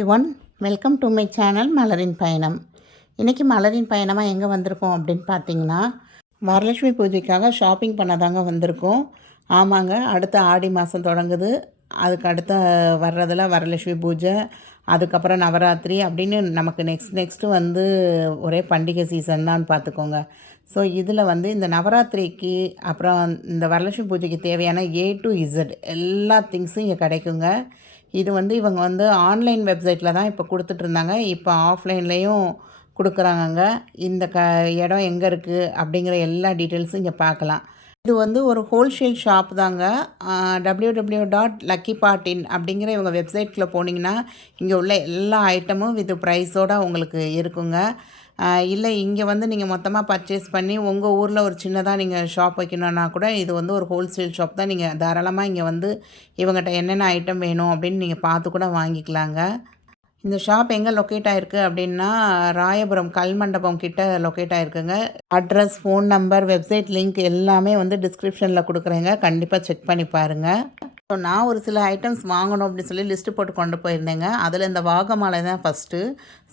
Everyone, welcome to my channel மலரின் பயணம். இன்றைக்கி மலரின் பயணமாக எங்கே வந்திருக்கோம் அப்படின்னு பார்த்தீங்கன்னா, வரலட்சுமி பூஜைக்காக ஷாப்பிங் பண்ண தாங்க வந்திருக்கோம். ஆமாங்க, அடுத்த ஆடி மாதம் தொடங்குது. அதுக்கு அடுத்த வர்றதில் வரலட்சுமி பூஜை, அதுக்கப்புறம் நவராத்திரி அப்படின்னு நமக்கு நெக்ஸ்ட்டு வந்து ஒரே பண்டிகை சீசன் தான் பார்த்துக்கோங்க. ஸோ இதில் வந்து இந்த நவராத்திரிக்கு அப்புறம் இந்த வரலட்சுமி பூஜைக்கு தேவையான A to Z எல்லா திங்ஸும் இங்கே கிடைக்குங்க. இது வந்து இவங்க வந்து ஆன்லைன் வெப்சைட்டில் தான் இப்போ கொடுத்துட்ருந்தாங்க. இப்போ ஆஃப்லைன்லேயும் கொடுக்குறாங்கங்க. இந்த இடம் எங்கே இருக்குது அப்படிங்கிற எல்லா டீட்டெயில்ஸும் இங்கே பார்க்கலாம். இது வந்து ஒரு ஹோல்சேல் ஷாப் தாங்க. www.luckypartin அப்படிங்கிற இவங்க வெப்சைட்டில் போனீங்கன்னா இங்கே உள்ள எல்லா ஐட்டமும் வித் ப்ரைஸோடு உங்களுக்கு இருக்குங்க. இல்லை இங்கே வந்து நீங்கள் மொத்தமாக பர்ச்சேஸ் பண்ணி உங்கள் ஊரில் ஒரு சின்னதாக நீங்கள் ஷாப் வைக்கணுன்னா கூட இது வந்து ஒரு ஹோல்சேல் ஷாப் தான். நீங்கள் தாராளமாக இங்கே வந்து இவங்ககிட்ட என்னென்ன ஐட்டம் வேணும் அப்படின்னு நீங்கள் பார்த்து கூட வாங்கிக்கலாங்க. இந்த ஷாப் எங்கே லொக்கேட் ஆகிருக்கு அப்படின்னா, ராயபுரம் கல்மண்டபம் கிட்ட லொக்கேட் ஆகிருக்குங்க. Address, phone number, website link எல்லாமே வந்து டிஸ்கிரிப்ஷனில் கொடுக்குறேங்க. கண்டிப்பாக செக் பண்ணி பாருங்கள். ஸோ நான் ஒரு சில ஐட்டம்ஸ் வாங்கணும் அப்படின்னு சொல்லி லிஸ்ட்டு போட்டு கொண்டு போயிருந்தேங்க. அதில் இந்த வாகமாலை தான் ஃபஸ்ட்டு.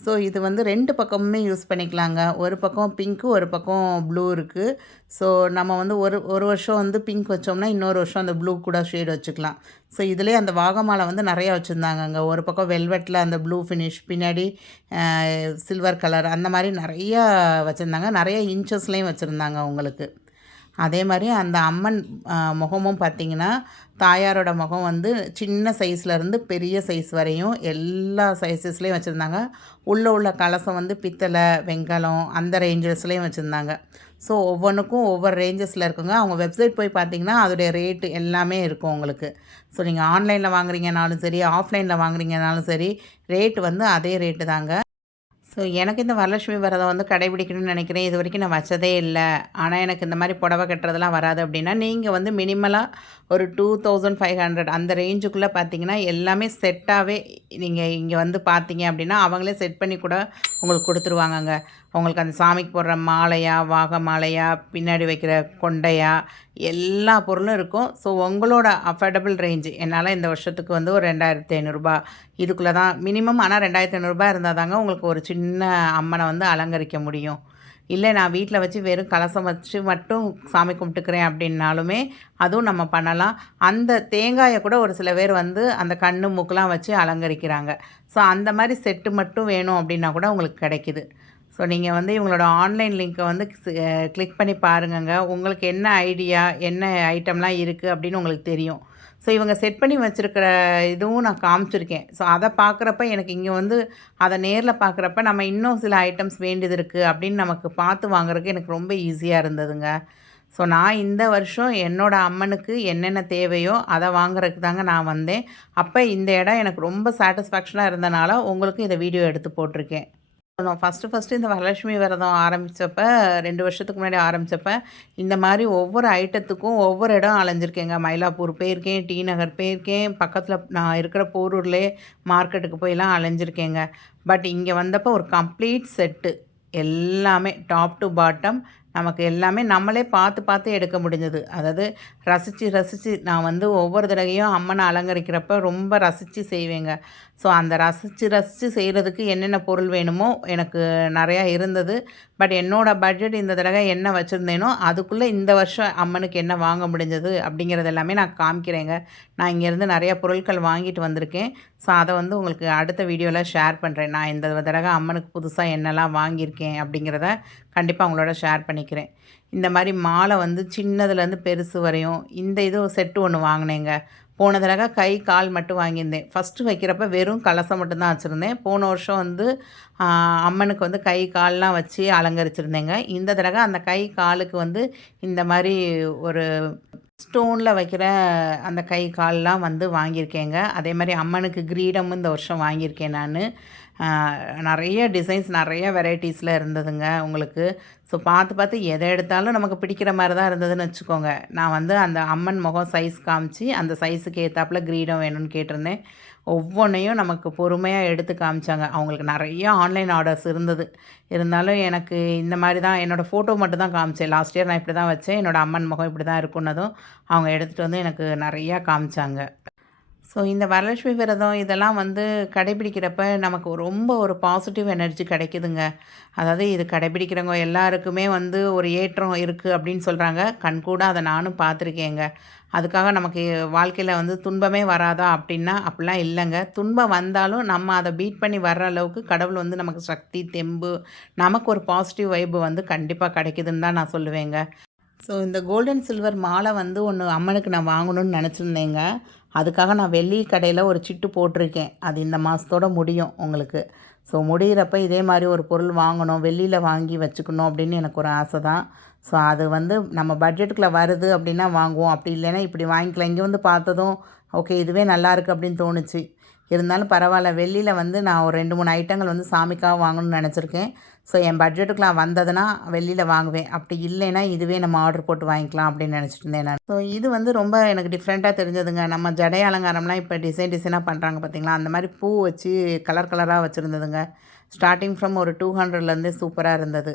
ஸோ இது வந்து 2 பக்கமுமே யூஸ் பண்ணிக்கலாங்க. ஒரு பக்கம் பிங்க்கு, ஒரு பக்கம் ப்ளூ இருக்குது. ஸோ நம்ம வந்து ஒரு வருஷம் வந்து பிங்க் வச்சோம்னா இன்னொரு வருஷம் அந்த ப்ளூ கூட ஷேட் வச்சுக்கலாம். ஸோ இதிலே அந்த வாகமாலை வந்து நிறையா வச்சுருந்தாங்கங்க. ஒரு பக்கம் வெல்வெட்டில் அந்த ப்ளூ ஃபினிஷ், பின்னாடி சில்வர் கலர், அந்த மாதிரி நிறையா வச்சுருந்தாங்க. நிறைய இன்ச்சஸ்லேயும் வச்சுருந்தாங்க உங்களுக்கு. அதே மாதிரி அந்த அம்மன் முகமும் பார்த்திங்கன்னா, தாயாரோட முகம் வந்து சின்ன சைஸ்லேருந்து பெரிய சைஸ் வரையும் எல்லா சைஸஸ்லேயும் வச்சுருந்தாங்க. உள்ள கலசம் வந்து பித்தளை, வெண்கலம் அந்த ரேஞ்சஸ்லேயும் வச்சுருந்தாங்க. ஸோ ஒவ்வொன்றுக்கும் ஒவ்வொரு ரேஞ்சஸில் இருக்குங்க. அவங்க வெப்சைட் போய் பார்த்திங்கன்னா அதோடைய ரேட்டு எல்லாமே இருக்கும் உங்களுக்கு. ஸோ நீங்கள் ஆன்லைனில் வாங்குறீங்கனாலும் சரி, ஆஃப்லைனில் வாங்குறீங்கனாலும் சரி, ரேட்டு வந்து அதே ரேட்டு தாங்க. ஸோ எனக்கு இந்த வரலட்சுமி விரதம் வந்து கடைபிடிக்கணும்னு நினைக்கிறேன். இது வரைக்கும் நான் வச்சதே இல்லை. ஆனால் எனக்கு இந்த மாதிரி புடவை கட்டுறதெல்லாம் வராது அப்படின்னா, நீங்கள் வந்து மினிமலாக ஒரு 2500 அந்த ரேஞ்சுக்குள்ளே பார்த்தீங்கன்னா, எல்லாமே செட்டாகவே நீங்கள் இங்கே வந்து பார்த்தீங்க அப்படின்னா, அவங்களே செட் பண்ணி கூட உங்களுக்கு கொடுத்துருவாங்கங்க. உங்களுக்கு அந்த சாமிக்கு போடுற மாலையா, வாகை மாலையா, பின்னாடி வைக்கிற கொண்டையா, எல்லா பொருளும் இருக்கும். ஸோ உங்களோட அஃபோர்டபுள் ரேஞ்சு என்னால் இந்த வருஷத்துக்கு வந்து ஒரு 2500 இதுக்குள்ளே தான் மினிமம். ஆனால் 2500 இருந்தால் தாங்க உங்களுக்கு ஒரு சின்ன அம்மனை வந்து அலங்கரிக்க முடியும். இல்லை நான் வீட்டில் வச்சு வெறும் கலசம் வச்சு மட்டும் சாமி கும்பிட்டுக்கிறேன் அப்படின்னாலுமே அதுவும் நம்ம பண்ணலாம். அந்த தேங்காயை கூட ஒரு சில பேர் வந்து அந்த கண்ணு மூக்கெலாம் வச்சு அலங்கரிக்கிறாங்க. ஸோ அந்த மாதிரி செட்டு மட்டும் வேணும் அப்படின்னா கூட உங்களுக்கு கிடைக்கிது. ஸோ நீங்கள் வந்து இவங்களோட ஆன்லைன் லிங்க்கை வந்து கிளிக் பண்ணி பாருங்கங்க. உங்களுக்கு என்ன ஐடியா, என்ன ஐட்டம்லாம் இருக்குது அப்படின்னு உங்களுக்கு தெரியும். ஸோ இவங்க செட் பண்ணி வச்சுருக்கிற இதுவும் நான் காமிச்சிருக்கேன். ஸோ அதை பார்க்குறப்ப எனக்கு இங்கே வந்து அதை நேரில் பார்க்குறப்ப நம்ம இன்னும் சில ஐட்டம்ஸ் வேண்டியது இருக்குது அப்படின்னு நமக்கு பார்த்து வாங்குறதுக்கு எனக்கு ரொம்ப ஈஸியாக இருந்ததுங்க. ஸோ நான் இந்த வருஷம் என்னோடய அம்மனுக்கு என்னென்ன தேவையோ அதை வாங்குறதுக்கு தாங்க நான் வந்தேன். அப்போ இந்த இடம் எனக்கு ரொம்ப சாட்டிஸ்ஃபேக்ஷனாக இருந்தனால உங்களுக்கும் இதை வீடியோ எடுத்து போட்டிருக்கேன். நான் ஃபஸ்ட்டு இந்த வரலட்சுமி விரதம் ஆரம்பித்தப்ப 2 வருஷத்துக்கு முன்னாடி ஆரம்பித்தப்ப இந்த மாதிரி ஒவ்வொரு ஐட்டத்துக்கும் ஒவ்வொரு இடம் அலைஞ்சிருக்கேங்க. மயிலாப்பூர் போயிருக்கேன், டி நகர் போயிருக்கேன், பக்கத்தில் நான் இருக்கிற போரூர்லேயே மார்க்கெட்டுக்கு போயெல்லாம் அலைஞ்சிருக்கேங்க. பட் இங்கே வந்தப்போ ஒரு கம்ப்ளீட் செட்டு எல்லாமே டாப் டு பாட்டம் நமக்கு எல்லாமே நம்மளே பார்த்து எடுக்க முடிஞ்சது. அதாவது ரசித்து நான் வந்து ஒவ்வொரு தடவையும் அம்மனை அலங்கரிக்கிறப்ப ரொம்ப ரசித்து செய்வேங்க. ஸோ அந்த ரசித்து செய்கிறதுக்கு என்னென்ன பொருள் வேணுமோ எனக்கு நிறையா இருந்தது. பட் என்னோடய பட்ஜெட் இந்த தடவை என்ன வச்சுருந்தேனோ அதுக்குள்ளே இந்த வருஷம் அம்மனுக்கு என்ன வாங்க முடிஞ்சது அப்படிங்கிறது எல்லாமே நான் காமிக்கிறேங்க. நான் இங்கேருந்து நிறையா பொருட்கள் வாங்கிட்டு வந்திருக்கேன். ஸோ அதை வந்து உங்களுக்கு அடுத்த வீடியோவில் ஷேர் பண்ணுறேன். நான் இந்த தடவை அம்மனுக்கு புதுசாக என்னெல்லாம் வாங்கியிருக்கேன் அப்படிங்கிறத கண்டிப்பாக உங்களோட ஷேர் பண்ணிக்கிறேன். இந்த மாதிரி மாலை வந்து சின்னதுலேருந்து பெருசு வரையும் இந்த இது செட்டு ஒன்று வாங்கினேங்க. போன தடவை கை கால் மட்டும் வாங்கியிருந்தேன். ஃபஸ்ட்டு வைக்கிறப்ப வெறும் கலசம் மட்டும்தான் வச்சுருந்தேன். போன வருஷம் வந்து அம்மனுக்கு வந்து கை கால்லாம் வச்சு அலங்கரிச்சிருந்தேங்க. இந்த தடவை அந்த கை காலுக்கு வந்து இந்த மாதிரி ஒரு ஸ்டோனில் வைக்கிற அந்த கை கால்லாம் வந்து வாங்கியிருக்கேங்க. அதே மாதிரி அம்மனுக்கு கிரீடமும் இந்த வருஷம் வாங்கியிருக்கேன் நான். நிறைய டிசைன்ஸ், நிறைய வெரைட்டிஸில் இருந்ததுங்க உங்களுக்கு. ஸோ பார்த்து எதை எடுத்தாலும் நமக்கு பிடிக்கிற மாதிரி தான் இருந்ததுன்னு வச்சுக்கோங்க. நான் வந்து அந்த அம்மன் முகம் சைஸ் காமிச்சு அந்த சைஸுக்கு ஏற்றாப்புல கிரீடம் வேணும்னு கேட்டிருந்தேன். ஒவ்வொன்றையும் நமக்கு பொறுமையாக எடுத்து காமிச்சாங்க. அவங்களுக்கு நிறைய ஆன்லைன் ஆர்டர்ஸ் இருந்தது. இருந்தாலும் எனக்கு இந்த மாதிரி தான் என்னோடய ஃபோட்டோ மட்டும் தான் காமிச்சேன். லாஸ்ட் இயர் நான் இப்படி தான் வச்சேன், என்னோடய அம்மன் முகம் இப்படி தான் இருக்குன்னதும் அவங்க எடுத்துகிட்டு வந்து எனக்கு நிறையா காமிச்சாங்க. ஸோ இந்த வரலட்சுமி விரதம் இதெல்லாம் வந்து கடைபிடிக்கிறப்ப நமக்கு ரொம்ப ஒரு பாசிட்டிவ் எனர்ஜி கிடைக்குதுங்க. அதாவது இது கடைபிடிக்கிறவங்க எல்லாருக்குமே வந்து ஒரு ஏற்றம் இருக்குது அப்படின்னு சொல்கிறாங்க. கண்கூடா அதை நானும் பார்த்துருக்கேங்க. அதுக்காக நமக்கு வாழ்க்கையில் வந்து துன்பமே வராதா அப்படின்னா அப்படிலாம் இல்லைங்க. துன்பம் வந்தாலும் நம்ம அதை பீட் பண்ணி வர்ற அளவுக்கு கடவுள் வந்து நமக்கு சக்தி, தெம்பு, நமக்கு ஒரு பாசிட்டிவ் வைப் வந்து கண்டிப்பாக கிடைக்குதுன்னு தான் நான் சொல்லுவேங்க. ஸோ இந்த கோல்டன் சில்வர் மாலை வந்து ஒன்று அம்மனுக்கு நான் வாங்கணும்னு நினச்சிருந்தேங்க. அதுக்காக நான் வெள்ளி கடையில் ஒரு சிட்டு போட்டிருக்கேன். அது இந்த மாதத்தோட முடியும் உங்களுக்கு. ஸோ முடியிறப்ப இதே மாதிரி ஒரு பொருள் வாங்கணும், வெள்ளியில் வாங்கி வச்சுக்கணும் அப்படின்னு எனக்கு ஒரு ஆசை தான். ஸோ அது வந்து நம்ம பட்ஜெட்டுக்குள்ளே வருது அப்படின்னா வாங்குவோம். அப்படி இல்லைன்னா இப்படி வாங்கிக்கலாம். இங்கே வந்து பார்த்ததும் ஓகே இதுவே நல்லாயிருக்கு அப்படின்னு தோணுச்சு. இருந்தாலும் பரவாயில்ல, வெள்ளியில் வந்து நான் ஒரு 2, 3 ஐட்டங்கள் வந்து சாமிக்காக வாங்கணும்னு நினச்சிருக்கேன். ஸோ என் பட்ஜெட்டுக்குள்ள வந்ததுன்னா வெளியில் வாங்குவேன். அப்படி இல்லைன்னா இதுவே நம்ம ஆர்டர் போட்டு வாங்கிக்கலாம் அப்படின்னு நினச்சிட்டு இருந்தேன் நான். ஸோ இது வந்து ரொம்ப எனக்கு டிஃப்ரெண்ட்டாக தெரிஞ்சதுங்க. நம்ம ஜடை அலங்காரம்லாம் இப்போ டிசைனாக பண்ணுறாங்க பார்த்தீங்களா, அந்த மாதிரி பூ வச்சு கலர் கலராக வச்சுருந்ததுங்க. ஸ்டார்டிங் ஃப்ரம் ஒரு 200லேருந்தே சூப்பராக இருந்தது.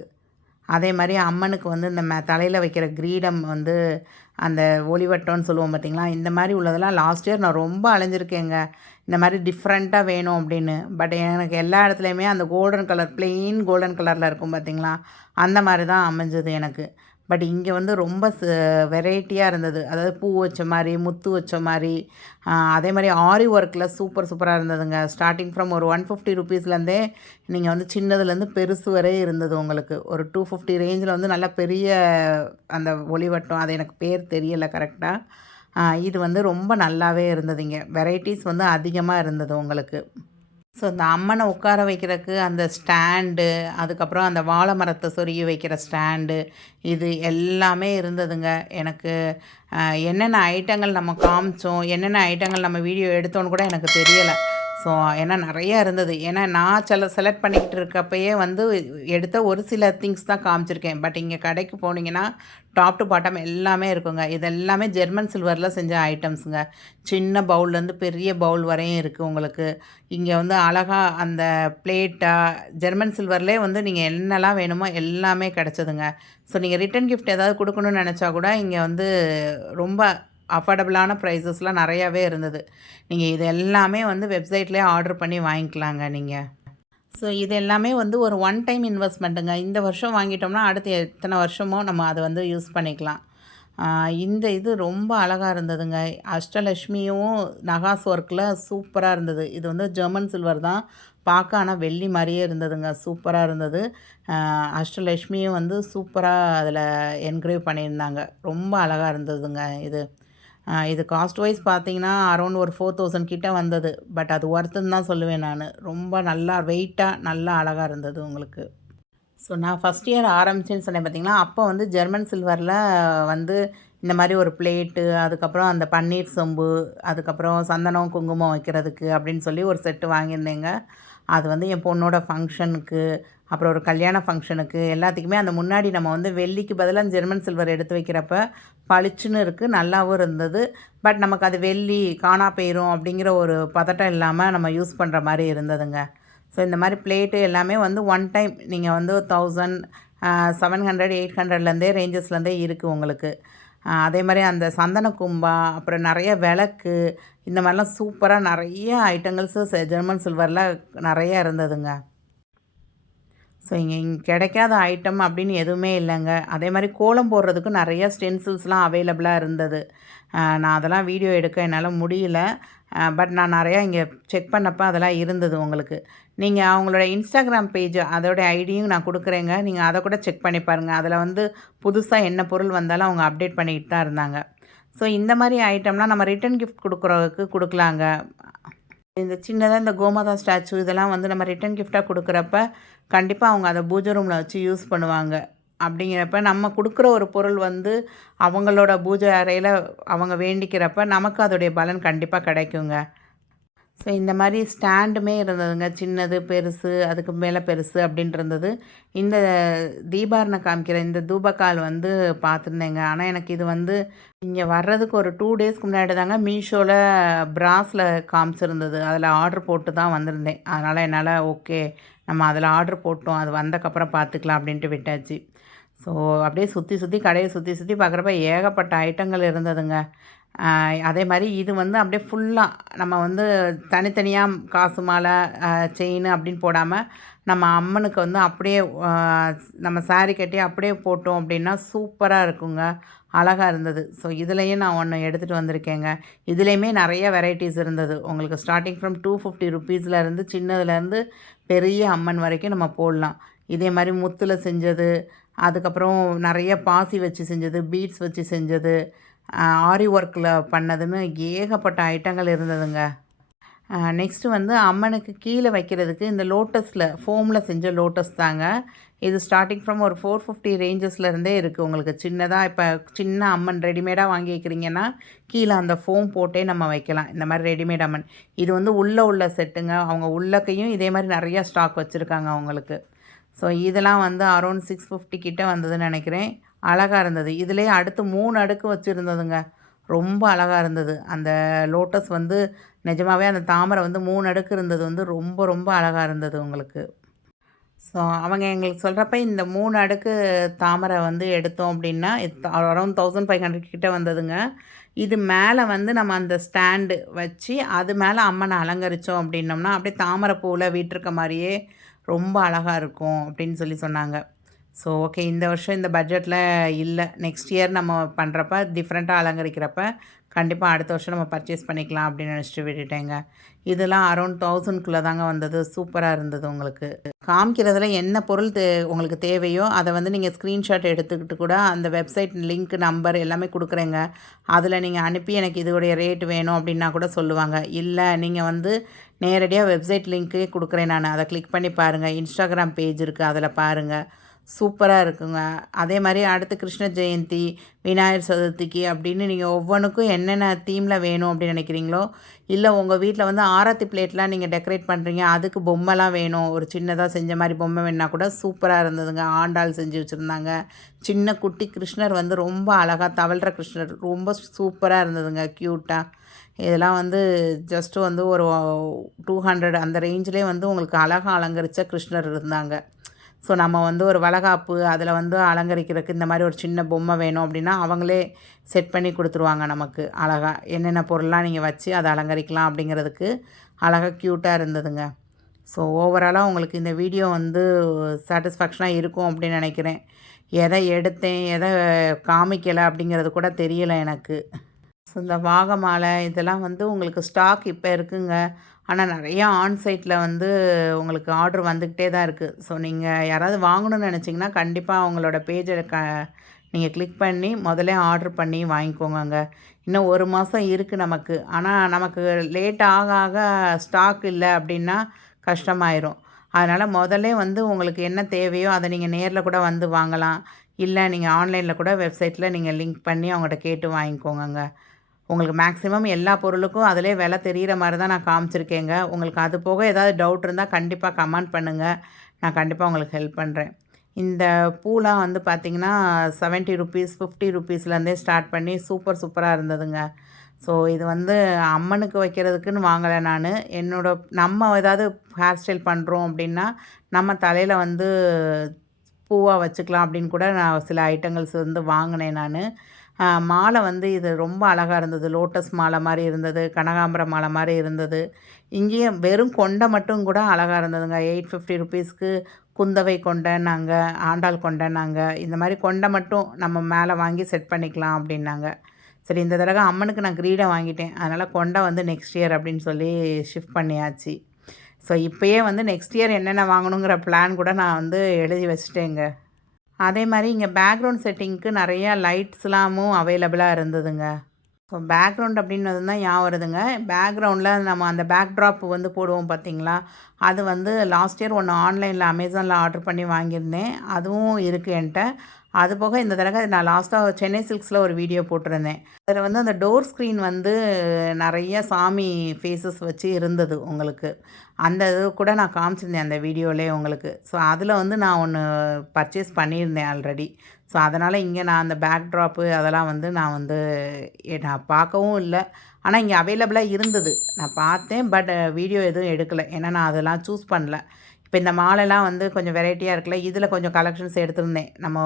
அதே மாதிரி அம்மனுக்கு வந்து இந்த தலையில் வைக்கிற கிரீடம் வந்து அந்த ஒளிவட்டம்னு சொல்லுவோம் பார்த்தீங்களா, இந்த மாதிரி உள்ளதெல்லாம் லாஸ்ட் இயர் நான் ரொம்ப அலைஞ்சிருக்கேங்க. இந்த மாதிரி டிஃப்ரெண்ட்டாக வேணும் அப்படின்னு. பட் எனக்கு எல்லா இடத்துலையுமே அந்த கோல்டன் கலர் பிளெயின் கோல்டன் கலரில் இருக்கும் பார்த்தீங்களா, அந்த மாதிரி தான் அமைஞ்சது எனக்கு. பட் இங்கே வந்து ரொம்ப வெரைட்டியாக இருந்தது. அதாவது பூ வச்ச மாதிரி, முத்து வச்ச மாதிரி, அதே மாதிரி ஆரி ஒர்க்கில் சூப்பராக இருந்ததுங்க. ஸ்டார்டிங் ஃப்ரம் ஒரு 150 ருப்பீஸ்லேருந்தே நீங்கள் வந்து சின்னதுலேருந்து பெருசு வரை இருந்தது உங்களுக்கு. ஒரு 250 ரேஞ்சில் வந்து நல்லா பெரிய அந்த ஒளிவட்டம், அது எனக்கு பேர் தெரியலை கரெக்டாக. இது வந்து ரொம்ப நல்லாவே இருந்ததுங்க. வெரைட்டிஸ் வந்து அதிகமாக இருந்தது உங்களுக்கு. ஸோ இந்த அம்மனை உட்கார வைக்கிறதுக்கு அந்த ஸ்டாண்டு, அதுக்கப்புறம் அந்த வாழை மரத்தை சொருகி வைக்கிற ஸ்டாண்டு, இது எல்லாமே இருந்ததுங்க. எனக்கு என்னென்ன ஐட்டங்கள் நம்ம காமிச்சோம், என்னென்ன ஐட்டங்கள் நம்ம வீடியோ எடுத்தோன்னு கூட எனக்கு தெரியலை. ஸோ ஏன்னா நிறையா இருந்தது. ஏன்னா நான் செலக்ட் பண்ணிக்கிட்டு இருக்கப்பயே வந்து எடுத்த ஒரு சில திங்ஸ் தான் காமிச்சிருக்கேன். பட் இங்கே கடைக்கு போனீங்கன்னா டாப் டு பாட்டம் எல்லாமே இருக்குங்க. இது எல்லாமே ஜெர்மன் சில்வரில் செஞ்ச ஐட்டம்ஸுங்க. சின்ன பவுல்லேருந்து பெரிய பவுல் வரையும் இருக்குது உங்களுக்கு. இங்கே வந்து அழகாக அந்த பிளேட்டா ஜெர்மன் சில்வர்லேயே வந்து நீங்கள் என்னெல்லாம் வேணுமோ எல்லாமே கிடச்சதுங்க. ஸோ நீங்கள் ரிட்டன் கிஃப்ட் ஏதாவது கொடுக்கணும்னு நினச்சா கூட இங்கே வந்து ரொம்ப அஃபோர்டபுளான ப்ரைஸஸ்லாம் நிறையாவே இருந்தது. நீங்கள் இது எல்லாமே வந்து வெப்சைட்லேயே ஆர்டர் பண்ணி வாங்கிக்கலாங்க நீங்கள். ஸோ இது எல்லாமே வந்து ஒரு ஒன் டைம் இன்வெஸ்ட்மெண்ட்டுங்க. இந்த வருஷம் வாங்கிட்டோம்னா அடுத்து எத்தனை வருஷமோ நம்ம அதை வந்து யூஸ் பண்ணிக்கலாம். இந்த இது ரொம்ப அழகாக இருந்ததுங்க. அஷ்டலக்ஷ்மியும் நகாஸ் ஒர்க்கில் சூப்பராக இருந்தது. இது வந்து ஜெர்மன் சில்வர் தான் பார்க்க, ஆனால் வெள்ளி மாதிரியே இருந்ததுங்க. சூப்பராக இருந்தது. அஷ்டலக்ஷ்மியும் வந்து சூப்பராக அதில் என்கிரேவ் பண்ணியிருந்தாங்க. ரொம்ப அழகாக இருந்ததுங்க இது. இது காஸ்ட் வைஸ் பார்த்தீங்கன்னா அரௌண்ட் ஒரு 4000 கிட்ட வந்தது. பட் அது ஒர்த்துன்னு தான் சொல்லுவேன் நான். ரொம்ப நல்லா வெயிட்டாக நல்லா அழகாக இருந்தது உங்களுக்கு. ஸோ நான் ஃபஸ்ட் இயர் ஆரம்பிச்சேன்னு சொன்னேன் பார்த்தீங்களா, அப்போ வந்து ஜெர்மன் சில்வரில் வந்து இந்த மாதிரி ஒரு பிளேட்டு, அதுக்கப்புறம் அந்த பன்னீர் சொம்பு, அதுக்கப்புறம் சந்தனம், குங்குமம் வைக்கிறதுக்கு அப்படின்னு சொல்லி ஒரு செட்டு வாங்கியிருந்தேங்க. அது வந்து என் பொண்ணோட ஃபங்க்ஷனுக்கு, அப்புறம் ஒரு கல்யாண ஃபங்க்ஷனுக்கு எல்லாத்துக்குமே அந்த முன்னாடி நம்ம வந்து வெள்ளிக்கு பதிலாக ஜெர்மன் சில்வர் எடுத்து வைக்கிறப்ப பளிச்சுன்னு இருக்குது, நல்லாவும் இருந்தது. பட் நமக்கு அது வெள்ளி காணா போயிரும் அப்படிங்கிற ஒரு பதட்டம் இல்லாமல் நம்ம யூஸ் பண்ணுற மாதிரி இருந்ததுங்க. ஸோ இந்த மாதிரி பிளேட்டு எல்லாமே வந்து ஒன் டைம் நீங்கள் வந்து 1000, 700, 800லேருந்தே ரேஞ்சஸ்லேருந்தே இருக்குது உங்களுக்கு. அதே மாதிரி அந்த சந்தன கும்பா, அப்புறம் நிறைய விளக்கு, இந்த மாதிரிலாம் சூப்பராக நிறைய ஐட்டங்கள்ஸு ஜெர்மன் சில்வரில் நிறையா இருந்ததுங்க. ஸோ இங்கே கிடைக்காத ஐட்டம் அப்படின்னு எதுவுமே இல்லைங்க. அதே மாதிரி கோலம் போடுறதுக்கு நிறைய ஸ்டென்சில்ஸ்லாம் அவைலபிளாக இருந்தது. நான் அதெல்லாம் வீடியோ எடுக்க என்னால் முடியல. பட் நான் நிறையா இங்கே செக் பண்ணப்போ அதெல்லாம் இருந்தது உங்களுக்கு. நீங்கள் அவங்களோட இன்ஸ்டாகிராம் பேஜ் அதோட ஐடியும் நான் கொடுக்குறேங்க. நீங்கள் அதை கூட செக் பண்ணி பாருங்கள். அதில் வந்து புதுசாக என்ன பொருள் வந்தாலும் அவங்க அப்டேட் பண்ணிக்கிட்டு தான் இருந்தாங்க. ஸோ இந்த மாதிரி ஐட்டம்லாம் நம்ம ரிட்டன் கிஃப்ட் கொடுக்குறதுக்கு கொடுக்கலாங்க. இந்த சின்னதாக இந்த கோமாதா ஸ்டாச்சு இதெல்லாம் வந்து நம்ம ரிட்டன் கிஃப்டாக கொடுக்குறப்ப கண்டிப்பாக அவங்க அதை பூஜை ரூமில் வச்சு யூஸ் பண்ணுவாங்க. அப்படிங்கிறப்ப நம்ம கொடுக்குற ஒரு பொருள் வந்து அவங்களோட பூஜை அறையில் அவங்க வேண்டிக்கிறப்ப நமக்கு அதோடைய பலன் கண்டிப்பாக கிடைக்குங்க. ஸோ இந்த மாதிரி ஸ்டாண்டுமே இருந்ததுங்க. சின்னது, பெருசு, அதுக்கு மேலே பெருசு அப்படின்ட்டு இருந்தது. இந்த தீபாரணை காமிக்கிற இந்த தூபக்கால் வந்து பார்த்துருந்தேங்க. ஆனால் எனக்கு இது வந்து இங்கே வர்றதுக்கு ஒரு 2 டேஸ்க்கு முன்னாடி தாங்க மீஷோவில் பிராஸில் காமிச்சிருந்தது. அதில் ஆர்டர் போட்டு தான் வந்திருந்தேன். அதனால் என்னால் ஓகே நம்ம அதில் ஆர்டர் போட்டோம், அது வந்தக்கப்புறம் பார்த்துக்கலாம் அப்படின்ட்டு விட்டாச்சு. ஸோ அப்படியே சுற்றி கடையை சுற்றி பார்க்குறப்ப ஏகப்பட்ட ஐட்டங்கள் இருந்ததுங்க. அதே மாரி இது வந்து அப்படியே ஃபுல்லா நம்ம வந்து தனித்தனியா காசு மாலை, செயினு அப்படின்னு போடாம, நம்ம அம்மனுக்கு வந்து அப்படியே நம்ம சாரி கட்டி அப்படியே போட்டோம் அப்படின்னா, சூப்பரா இருக்குங்க. அழகா இருந்தது. ஸோ இதுலயும் நான் ஒண்ணு எடுத்துட்டு வந்திருக்கேங்க. இதுலயுமே நெறைய வெரைட்டீஸ் இருந்தது. உங்களுக்கு ஸ்டார்ட்டிங் ஃப்ரம் ₹250 இருந்து சின்னதுலேருந்து பெரிய அம்மன் வரைக்கும் நம்ம போடலாம். இதே மாரி முத்துல செஞ்சது, அதுக்கப்புறம் நெறைய பாசி வச்சு செஞ்சது, பீட்ஸ் வச்சு செஞ்சது, ஆரி ஒர்க்கில பண்ணதுன்னு ஏகப்பட்ட ஐட்டங்கள் இருந்ததுங்க. நெக்ஸ்ட்டு வந்து அம்மனுக்கு கீழ வைக்கிறதுக்கு இந்த லோட்டஸில ஃபோம்ல செஞ்ச லோட்டஸ் தாங்க. இது ஸ்டார்ட்டிங் ஃப்ரம் ஒரு 450 ரேஞ்சஸ்லேருந்தே இருக்குது. உங்களுக்கு சின்னதா இப்ப சின்ன அம்மன் ரெடிமேடா வாங்கி வைக்கிறீங்கன்னா, கீழ அந்த ஃபோம் போட்டே நம்ம வைக்கலாம். இந்த மாரி ரெடிமேட் அம்மன். இது வந்து உள்ள செட்டுங்க. அவங்க உள்ளக்கையும் இதே மாரி நெறைய ஸ்டாக் வச்சுருக்காங்க அவங்களுக்கு. ஸோ இதெல்லாம் வந்து அரவுண்ட் 650 கிட்ட வந்ததுன்னு நெனைக்கிறேன். அழகா இருந்தது. இதுலயே அடுத்து 3 அடுக்கு வச்சிருந்ததுங்க. ரொம்ப அழகா இருந்தது. அந்த லோட்டஸ் வந்து நிஜமாவே அந்த தாமரை வந்து 3 அடுக்கு இருந்தது வந்து ரொம்ப ரொம்ப அழகா இருந்தது உங்களுக்கு. ஸோ அவங்க எங்களுக்கு சொல்றப்ப இந்த 3 அடுக்கு தாமரை வந்து எடுத்தோம் அப்படின்னா, அரவுண்ட் 1500 கிட்ட வந்ததுங்க. இது மேல வந்து நம்ம அந்த ஸ்டாண்டு வச்சு, அது மேல அம்மன அலங்கரிச்சோம் அப்படின்னோம்னா, அப்படியே தாமரை பூவுல வீற்றிருக்க மாரியே ரொம்ப அழகா இருக்கும் அப்படின்னு சொன்னாங்க. So okay. இந்த வருஷம் இந்த பட்ஜெட்டில இல்ல. நெக்ஸ்ட் இயர் நம்ம பண்றப்ப, டிஃப்ரெண்ட்டா அலங்கரிக்கிறப்ப, கண்டிப்பா அடுத்த வருஷம் நம்ம பர்ச்சேஸ் பண்ணிக்கலாம் அப்படின்னு நெனச்சுட்டு விட்டுட்டேங்க. இதெல்லாம் அரவுண்ட் 1000க்குள்ள தாங்க வந்தது. சூப்பரா இருந்தது உங்களுக்கு. காமிக்கிறதுல என்ன பொருள் உங்களுக்கு தேவையோ, அத வந்து நீங்க ஸ்க்ரீன்ஷாட் எடுத்துக்கிட்டு கூட அந்த வெப்சைட் லிங்க், நம்பர் எல்லாமே குடுக்குறேங்க. அதில நீங்க அனுப்பி எனக்கு இதோடைய ரேட் வேணும் அப்படின்னா கூட சொல்லுவாங்க. இல்ல நீங்க வந்து நேரடியா வெப்சைட் லிங்க்கே குடுக்குறேன் நானு. அத கிளிக் பண்ணி பாருங்க. இன்ஸ்டாகிராம் பேஜ் இருக்கு. அதில பாருங்க. சூப்பரா இருக்குங்க. அதே மாரி அடுத்து கிருஷ்ண ஜெயந்தி, விநாயகர் சதுர்த்திக்கு அப்படின்னு நீங்க ஒவ்வொன்னுக்கும் என்னென்ன தீம்ல வேணும் அப்படின்னு நினைக்கிறீங்களோ, இல்ல உங்க வீட்ல வந்து ஆரத்தி பிளேட்லாம் நீங்க டெக்கரேட் பண்றீங்க, அதுக்கு பொம்மைலாம் வேணும். ஒரு சின்னதா செஞ்ச மாரி பொம்மை வேணுனா கூட சூப்பரா இருந்ததுங்க. ஆண்டாள் செஞ்சு வச்சிருந்தாங்க. சின்ன குட்டி கிருஷ்ணர் வந்து ரொம்ப அழகா தவழ்ற கிருஷ்ணர் ரொம்ப சூப்பரா இருந்ததுங்க. கியூட்டா. இதெல்லாம் வந்து ஜஸ்ட் வந்து ஒரு 200 அந்த ரேஞ்சிலே வந்து உங்களுக்கு அழகா அலங்கரிச்ச கிருஷ்ணர் இருந்தாங்க. ஸோ நம்ம வந்து ஒரு வளைகாப்பு அதில் வந்து அலங்கரிக்கிறதுக்கு இந்த மாதிரி ஒரு சின்ன பொம்மை வேணும் அப்படின்னா அவங்களே செட் பண்ணி கொடுத்துருவாங்க நமக்கு அழகா. என்னென்ன பொருள்லாம் நீங்கள் வச்சு அதை அலங்கரிக்கலாம் அப்படிங்கிறதுக்கு அழகாக க்யூட்டாக இருந்ததுங்க. ஸோ ஓவராலாக உங்களுக்கு இந்த வீடியோ வந்து சாட்டிஸ்ஃபேக்ஷனாக இருக்கும் அப்படின்னு நினைக்கிறேன். எதை எடுத்தேன் எதை காமிக்கலை அப்படிங்கிறது கூட தெரியலை எனக்கு. ஸோ இந்த வாகை மாலை இதெல்லாம் வந்து உங்களுக்கு ஸ்டாக் இப்போ இருக்குங்க. ஆனா நெறையா ஆன்சைட்ல வந்து உங்களுக்கு ஆர்டர் வந்துக்கிட்டே தான் இருக்கு. ஸோ நீங்க யாராவது வாங்கணும்னு நெனச்சிங்கன்னா, கண்டிப்பா அவங்களோட பேஜ நீங்க கிளிக் பண்ணி முதலே ஆர்டர் பண்ணி வாங்கிக்கோங்கங்க. இன்னும் 1 மாசம் இருக்கு நமக்கு. ஆனா நமக்கு லேட் ஆக ஆக ஸ்டாக் இல்ல அப்டின்னா கஷ்டமாயிரும். அதனால முதல்லே வந்து உங்களுக்கு என்ன தேவையோ அத நீங்க நேர்ல கூட வந்து வாங்கலாம். இல்ல நீங்க ஆன்லைன்ல கூட வெப்சைட்ல நீங்க லிங்க் பண்ணி அவங்கட்ட கேட்டு வாங்கிக்கோங்கங்க. உங்களுக்கு மேக்ஸிமம் எல்லா பொருளுக்கும் அதிலே விலை தெரியிற மாரி தான் நான் காமிச்சிருக்கேங்க. உங்களுக்கு அது போக ஏதாவது டவுட் இருந்தா கண்டிப்பா கமெண்ட் பண்ணுங்க. நான் கண்டிப்பா உங்களுக்கு ஹெல்ப் பண்றேன். இந்த பூலாம் வந்து பார்த்தீங்கன்னா, ₹70 ₹50லேருந்தே ஸ்டார்ட் பண்ணி சூப்பரா இருந்ததுங்க. ஸோ இது வந்து அம்மனுக்கு வைக்கிறதுக்குன்னு வாங்கல நானு. நம்ம ஏதாவது ஹேர் ஸ்டைல் பண்றோம் அப்டின்னா, நம்ம தலையில வந்து பூவா வச்சுக்கலாம் அப்படின்னு கூட நான் சில ஐட்டங்கள்ஸ் வந்து வாங்கினேன் நானு. மாலை வந்து இது ரொம்ப அழகா இருந்தது. லோட்டஸ் மாலை மாரி இருந்தது. கனகாம்பரம் மாலை மாரி இருந்தது. இங்கேயே வெறும் கொண்ட மட்டும் கூட அழகா இருந்ததுங்க. ₹850க்கு குந்தவை கொண்டன்னாங்க, ஆண்டாள் கொண்டன்னாங்க. இந்த மாரி கொண்ட மட்டும் நம்ம மேலே வாங்கி செட் பண்ணிக்கலாம் அப்படின்னாங்க. சரி இந்த தடவை அம்மனுக்கு நான் கிரீடம் வாங்கிட்டேன். அதனால கொண்ட வந்து நெக்ஸ்ட் இயர் அப்படின்னு சொல்லி ஷிஃப்ட் பண்ணியாச்சு. ஸோ இப்பயே வந்து நெக்ஸ்ட் இயர் என்னென்ன வாங்கணுங்கிற பிளான் கூட நான் வந்து எழுதி வச்சுட்டேங்க. அதே மாரி இங்க பேக்ரவுண்ட் செட்டிங்க்கு நெறைய லைட்ஸ்லாமும் அவைலபிளா இருந்ததுங்க. ஸோ பேக்ரவுண்ட் அப்படின்னது தான் ஞாபகம் வருதுங்க. பேக்ரவுண்டில் நம்ம அந்த பேக்ட்ராப் வந்து போடுவோம் பார்த்தீங்களா? அது வந்து லாஸ்ட் இயர் ஒன்று ஆன்லைனில் அமேசானில் ஆர்டர் பண்ணி வாங்கியிருந்தேன். அதுவும் இருக்குது என்ட்ட. அது போக இந்த தடவை நான் லாஸ்ட்டா சென்னை சில்க்ஸில் ஒரு வீடியோ போட்டிருந்தேன். அதில வந்து அந்த டோர் ஸ்க்ரீன் வந்து நெறைய சாமி ஃபேஸஸ் வச்சு இருந்தது உங்களுக்கு. அந்த இது கூட நான் காமிச்சிருந்தேன் அந்த வீடியோலயே உங்களுக்கு. ஸோ அதில வந்து நான் ஒண்ணு பர்ச்சேஸ் பண்ணியிருந்தேன் ஆல்ரெடி. ஸோ அதனால் இங்கே நான் அந்த பேக்ட்ராப்பு அதெல்லாம் வந்து நான் பார்க்கவும் இல்ல. ஆனா இங்கே அவைலபிளா இருந்தது. நான் பார்த்தேன். பட் வீடியோ எதுவும் எடுக்கல. ஏன்னா நான் அதெல்லாம் சூஸ் பண்ணல. இப்ப இந்த மாலைலாம் வந்து கொஞ்சம் வெரைட்டியா இருக்குல்ல. இதில கொஞ்சம் கலெக்ஷன்ஸ் எடுத்திருந்தேன். நம்ம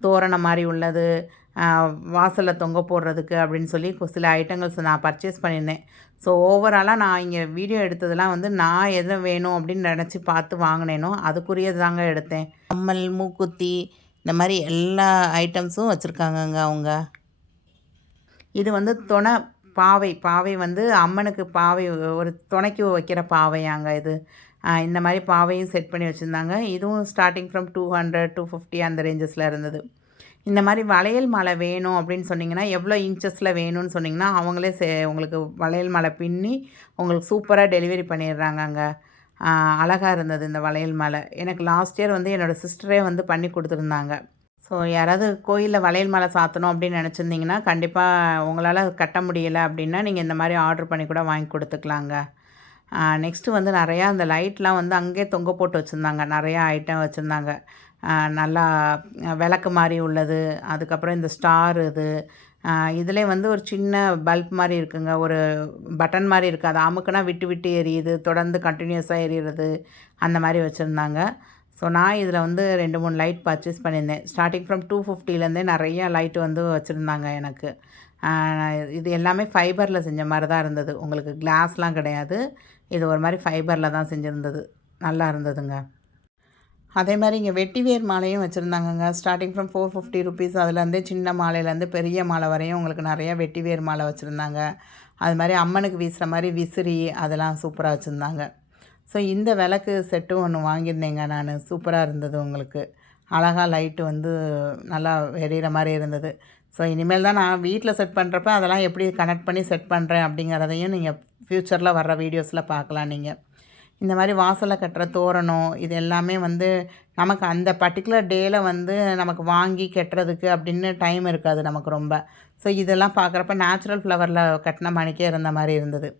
தோரணம் மாரி உள்ளது, வாசலில் தொங்க போடுறதுக்கு அப்படின்னு சொல்லி சில ஐட்டங்கள்ஸ் நான் பர்ச்சேஸ் பண்ணியிருந்தேன். ஸோ ஓவராலாக நான் இங்கே வீடியோ எடுத்ததெல்லாம் வந்து நான் எதை வேணும் அப்படின்னு நினச்சி பார்த்து வாங்கினேனோ அதுக்குரியது தாங்க எடுத்தேன். கம்மல், மூக்குத்தி இந்த மாதிரி எல்லா ஐட்டம்ஸும் வச்சுருக்காங்கங்க அவங்க. இது வந்து பாவை வந்து அம்மனுக்கு பாவை ஒரு துணைக்கு வைக்கிற பாவையாங்க இது. இந்த மாதிரி பாவையும் செட் பண்ணி வச்சுருந்தாங்க. இதுவும் ஸ்டார்டிங் ஃப்ரம் 200, 250 அந்த ரேஞ்சஸில் இருந்தது. இந்த மாதிரி வளையல் மாலை வேணும் அப்படின்னு சொன்னிங்கன்னா, எவ்வளோ இன்ச்சஸில் வேணும்னு சொன்னிங்கன்னா அவங்களே உங்களுக்கு வளையல் மாலை பின்னி உங்களுக்கு சூப்பராக டெலிவரி பண்ணிடுறாங்கங்க. அழகாக இருந்தது இந்த வளையல் மாலை. எனக்கு லாஸ்ட் இயர் வந்து என்னோடய சிஸ்டரே வந்து பண்ணி கொடுத்துருந்தாங்க. ஸோ யாராவது கோயிலில் வளையல் மாலை சாத்தணும் அப்படின்னு நினச்சிருந்திங்கன்னா, கண்டிப்பாக உங்களால் கட்ட முடியலை அப்படின்னா நீங்கள் இந்த மாதிரி ஆர்டர் பண்ணி கூட வாங்கி கொடுத்துக்கலாங்க. நெக்ஸ்ட்டு வந்து நிறையா அந்த லைட்லாம் வந்து அங்கேயே தொங்க போட்டு வச்சுருந்தாங்க. நிறையா ஐட்டம் வச்சுருந்தாங்க. நல்லா விளக்கு மாதிரி உள்ளது, அதுக்கப்புறம் இந்த ஸ்டார் இது, இதிலே வந்து ஒரு சின்ன பல்ப் மாதிரி இருக்குங்க. ஒரு பட்டன் மாதிரி இருக்குது. அது அமுக்குனா விட்டு விட்டு எரியுது, தொடர்ந்து கண்டினியூஸாக எரியுறது அந்த மாதிரி வச்சுருந்தாங்க. ஸோ நான் இதில் வந்து 2, 3 லைட் பர்ச்சேஸ் பண்ணியிருந்தேன். ஸ்டார்டிங் ஃப்ரம் 250லேருந்தே நிறையா லைட்டு வந்து வச்சுருந்தாங்க எனக்கு. இது எல்லாமே ஃபைபரில் செஞ்ச மாதிரி தான் இருந்தது. உங்களுக்கு கிளாஸ்லாம் கிடையாது. இது ஒரு மாதிரி ஃபைபரில் தான் செஞ்சுருந்தது. நல்லா இருந்ததுங்க. அதே மாதிரி இங்கே வெட்டிவேர் மாலையும் வச்சுருந்தாங்கங்க. Starting from 450 rupees. அதுலேருந்தே சின்ன மாலையிலேருந்து பெரிய மாலை வரையும் உங்களுக்கு நிறையா வெட்டிவேர் மாலை வச்சுருந்தாங்க. அது மாதிரி அம்மனுக்கு வீசுகிற மாதிரி விசிறி அதெல்லாம் சூப்பராக வச்சுருந்தாங்க. ஸோ இந்த விளக்கு செட்டும் ஒன்று வாங்கியிருந்தேங்க நான். சூப்பராக இருந்தது உங்களுக்கு. அழகாக லைட்டு வந்து நல்லா எரியிற மாதிரி இருந்தது. ஸோ இனிமேல் தான் நான் வீட்டில் செட் பண்ணுறப்ப அதெல்லாம் எப்படி கனெக்ட் பண்ணி செட் பண்ணுறேன் அப்படிங்கிறதையும் நீங்கள் ஃப்யூச்சரில் வர்ற வீடியோஸில் பார்க்கலாம் நீங்கள். இந்த மாதிரி வாசலில் கட்டுற தோரணம் இது எல்லாமே வந்து நமக்கு அந்த பர்டிகுலர் டேயில் வந்து நமக்கு வாங்கி கட்டுறதுக்கு அப்படின்னு டைம் இருக்காது நமக்கு ரொம்ப. ஸோ இதெல்லாம் பார்க்குறப்ப நேச்சுரல் ஃப்ளவரில் கட்டின மணிக்கே இருந்த மாதிரி இருந்தது.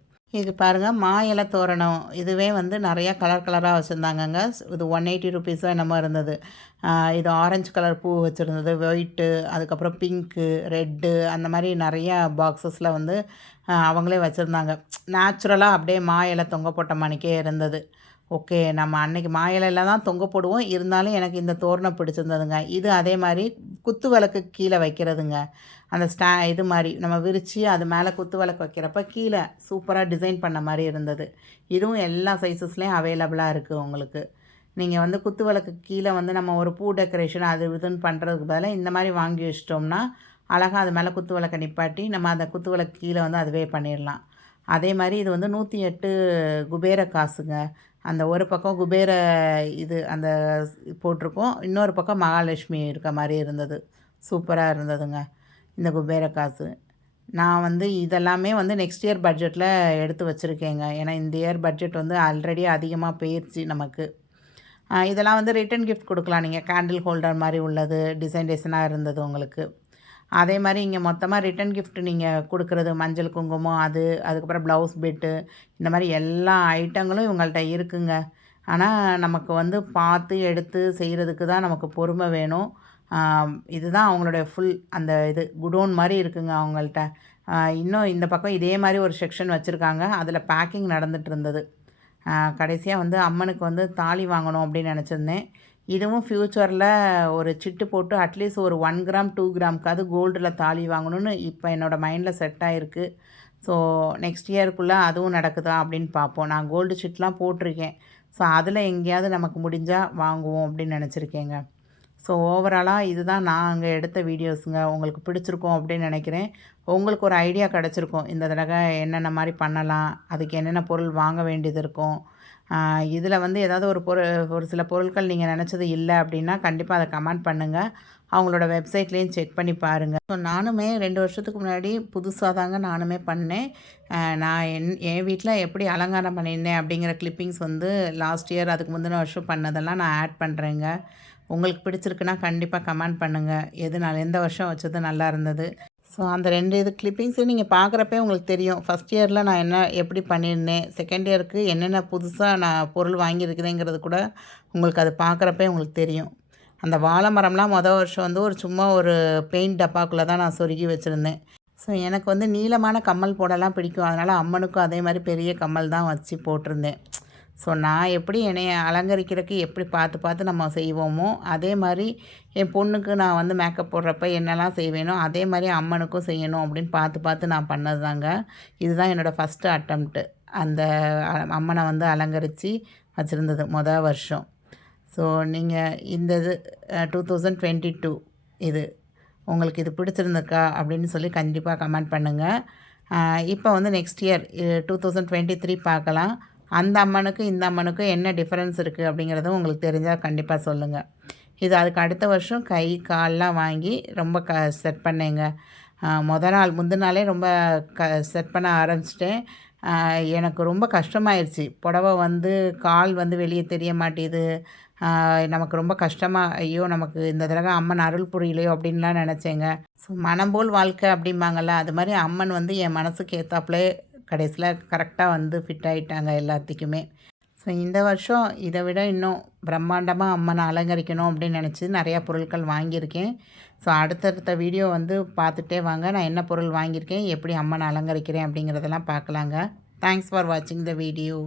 இது பாருங்கள், மா இலை தோரணம். இதுவே வந்து நிறையா கலர் கலராக வச்சுருந்தாங்கங்க. இது 180 ருபீஸோ என்னமோ இருந்தது. இது ஆரஞ்சு கலர் பூ வச்சுருந்தது, ஒயிட்டு, அதுக்கப்புறம் பிங்க்கு, ரெட்டு அந்த மாதிரி நிறையா பாக்ஸஸில் வந்து அவங்களே வச்சுருந்தாங்க. நேச்சுரலாக அப்படியே மா இலை தொங்க போட்ட மணிக்கே இருந்தது. ஓகே, நம்ம அன்றைக்கி மா இலையில தான் தொங்க போடுவோம். இருந்தாலும் எனக்கு இந்த தோரணம் பிடிச்சிருந்ததுங்க. இது அதே மாதிரி குத்து விளக்கு கீழே வைக்கிறதுங்க. அந்த இது மாதிரி நம்ம விரித்து அது மேலே குத்து விளக்கு வைக்கிறப்ப கீழே சூப்பராக டிசைன் பண்ண மாதிரி இருந்தது. இதுவும் எல்லா சைஸஸ்லேயும் அவைலபிளாக இருக்குது உங்களுக்கு. நீங்கள் வந்து குத்து விளக்கு கீழே வந்து நம்ம ஒரு பூ டெக்கரேஷன் அது இதுன்னு பண்ணுறதுக்கு பதிலாக இந்த மாதிரி வாங்கி வச்சிட்டோம்னா அழகாக அது மேலே குத்து விளக்கை நிப்பாட்டி நம்ம அந்த குத்து விளக்கு கீழே வந்து அதுவே பண்ணிடலாம். அதே மாதிரி இது வந்து 108 குபேர காசுங்க. அந்த ஒரு பக்கம் குபேர இது அந்த போட்டிருக்கோம், இன்னொரு பக்கம் மகாலட்சுமி இருக்க மாதிரி இருந்தது. சூப்பராக இருந்ததுங்க இந்த குபேர காசு. நான் வந்து இதெல்லாமே வந்து நெக்ஸ்ட் இயர் பட்ஜெட்டில் எடுத்து வச்சுருக்கேங்க. ஏன்னா இந்த இயர் பட்ஜெட் வந்து ஆல்ரெடி அதிகமாக போயிடுச்சு நமக்கு. இதெல்லாம் வந்து ரிட்டன் கிஃப்ட் கொடுக்கலாம் நீங்கள். கேண்டில் ஹோல்டர் மாதிரி உள்ளது, டிசைனாக இருந்தது உங்களுக்கு. அதே மாதிரி இங்கே மொத்தமாக ரிட்டன் கிஃப்ட் நீங்கள் கொடுக்குறது மஞ்சள் குங்குமம் அதுக்கப்புறம் ப்ளவுஸ் பிட்டு இந்த மாதிரி எல்லா ஐட்டங்களும் இவங்கள்ட்ட இருக்குங்க. ஆனால் நமக்கு வந்து பார்த்து எடுத்து செய்கிறதுக்கு தான் நமக்கு பொறுமை வேணும். இதுதான் அவங்களுடைய ஃபுல் அந்த இது குடோன் மாதிரி இருக்குங்க அவங்கள்ட்ட. இன்னும் இந்த பக்கம் இதே மாதிரி ஒரு செக்ஷன் வச்சுருக்காங்க. அதில் பேக்கிங் நடந்துகிட்டு இருந்தது. கடைசியாக வந்து அம்மனுக்கு வந்து தாலி வாங்கணும் அப்படின்னு நினச்சிருந்தேன். இதுவும் ஃப்யூச்சரில் ஒரு சிட்டு போட்டு அட்லீஸ்ட் ஒரு 1 கிராம் 2 கிராம்க்காவது கோல்டில் தாலி வாங்கணும்னு இப்போ என்னோடய மைண்டில் செட் ஆகிருக்கு. ஸோ நெக்ஸ்ட் இயருக்குள்ளே அதுவும் நடக்குதா அப்படின்னு பார்ப்போம். நான் கோல்டு சிட்லாம் போட்டிருக்கேன். ஸோ அதில் எங்கேயாவது நமக்கு முடிஞ்சால் வாங்குவோம் அப்படின்னு நினச்சிருக்கேங்க. ஸோ ஓவராலாக இதுதான் நான் அங்கே எடுத்த வீடியோஸுங்க. உங்களுக்கு பிடிச்சிருக்கும் அப்படின்னு நினைக்கிறேன். உங்களுக்கு ஒரு ஐடியா கிடச்சிருக்கும். இந்த தடவை என்னென்ன மாதிரி பண்ணலாம், அதுக்கு என்னென்ன பொருள் வாங்க வேண்டியது இருக்கும். இதில் வந்து ஏதாவது ஒரு சில பொருட்கள் நீங்கள் நினச்சது இல்லை அப்படின்னா கண்டிப்பாக அதை கமெண்ட் பண்ணுங்கள். அவங்களோட வெப்சைட்லேயும் செக் பண்ணி பாருங்கள். ஸோ நானுமே 2 வருஷத்துக்கு முன்னாடி புதுசாக தாங்க நானுமே பண்ணேன். நான் என் வீட்டில் எப்படி அலங்காரம் பண்ணியிருந்தேன் அப்படிங்கிற கிளிப்பிங்ஸ் வந்து லாஸ்ட் இயர் அதுக்கு முந்தின வருஷம் பண்ணதெல்லாம் நான் ஆட் பண்ணுறேங்க. உங்களுக்கு பிடிச்சிருக்குன்னா கண்டிப்பாக கமெண்ட் பண்ணுங்கள். எந்த வருஷம் வச்சது நல்லா இருந்தது. ஸோ அந்த 2 இது கிளிப்பிங்ஸையும் நீங்கள் பார்க்குறப்பே உங்களுக்கு தெரியும். ஃபஸ்ட் இயரில் நான் எப்படி பண்ணியிருந்தேன், செகண்ட் இயருக்கு என்னென்ன புதுசாக நான் பொருள் வாங்கியிருக்கிறேங்கிறது கூட உங்களுக்கு அது பார்க்குறப்பே உங்களுக்கு தெரியும். அந்த வாழை மரம்லாம் வருஷம் வந்து சும்மா ஒரு பெயிண்ட் டப்பாக்குள்ளே தான் நான் சொருகி வச்சுருந்தேன். ஸோ எனக்கு வந்து நீளமான கம்மல் போடலாம் பிடிக்கும். அதனால் அம்மனுக்கும் அதே மாதிரி பெரிய கம்மல் தான் வச்சு போட்டிருந்தேன். ஸோ நான் எப்படி என்னைய அலங்கரிக்கிறதுக்கு எப்படி பார்த்து பார்த்து நம்ம செய்வோமோ, அதே மாரி என் பொண்ணுக்கு நான் வந்து மேக்கப் போடுறப்ப என்னலாம் செய்வேனோ, அதே மாரி அம்மனுக்கும் செய்யணும் அப்படின்னு பார்த்து பார்த்து நான் பண்ணது தாங்க. இதுதான் என்னோடய ஃபஸ்ட்டு அட்டெம்ப்ட்டு. அந்த அம்மனை வந்து அலங்கரித்து வச்சுருந்தது வருஷம். ஸோ நீங்கள் இந்த இது 2022 இது உங்களுக்கு இது பிடிச்சிருந்துக்கா அப்படின்னு சொல்லி கண்டிப்பாக கமெண்ட் பண்ணுங்கள். இப்போ வந்து நெக்ஸ்ட் இயர் 2023 பார்க்கலாம். அந்த அம்மனுக்கும் இந்த அம்மனுக்கும் என்ன டிஃப்ரென்ஸ் இருக்குது அப்படிங்கிறதும் உங்களுக்கு தெரிஞ்சால் கண்டிப்பாக சொல்லுங்கள். இது அதுக்கு அடுத்த வருஷம் கை கால்லாம் வாங்கி ரொம்ப செட் பண்ணேங்க. நாள் முந்தின நாளே ரொம்ப செட் பண்ண ஆரம்பிச்சிட்டேன். எனக்கு ரொம்ப கஷ்டமாயிருச்சு. புடவை வந்து கால் வந்து வெளியே தெரிய மாட்டேது. நமக்கு ரொம்ப கஷ்டமாக, ஐயோ நமக்கு இந்த தடவை அம்மன் அருள் புரியலையோ அப்படின்லாம் நினச்சேங்க. ஸோ மனம் போல் வாழ்க்கை அப்படிம்பாங்கள்ல, அது மாதிரி அம்மன் வந்து என் மனசுக்கு ஏற்றாப்புலே கடைசியில் கரெக்டாக வந்து ஃபிட் ஆகிட்டாங்க எல்லாத்துக்குமே. ஸோ இந்த வருஷம் இதை விட இன்னும் பிரம்மாண்டமாக அம்மனை அலங்கரிக்கணும் அப்படின்னு நினச்சி நிறையா பொருட்கள் வாங்கியிருக்கேன். ஸோ அடுத்தடுத்த வீடியோ வந்து பார்த்துட்டே வாங்க. நான் என்ன பொருள் வாங்கியிருக்கேன், எப்படி அம்மனை அலங்கரிக்கிறேன் அப்படிங்கிறதெல்லாம் பார்க்கலாங்க. தேங்க்ஸ் ஃபார் வாட்சிங் த வீடியோ.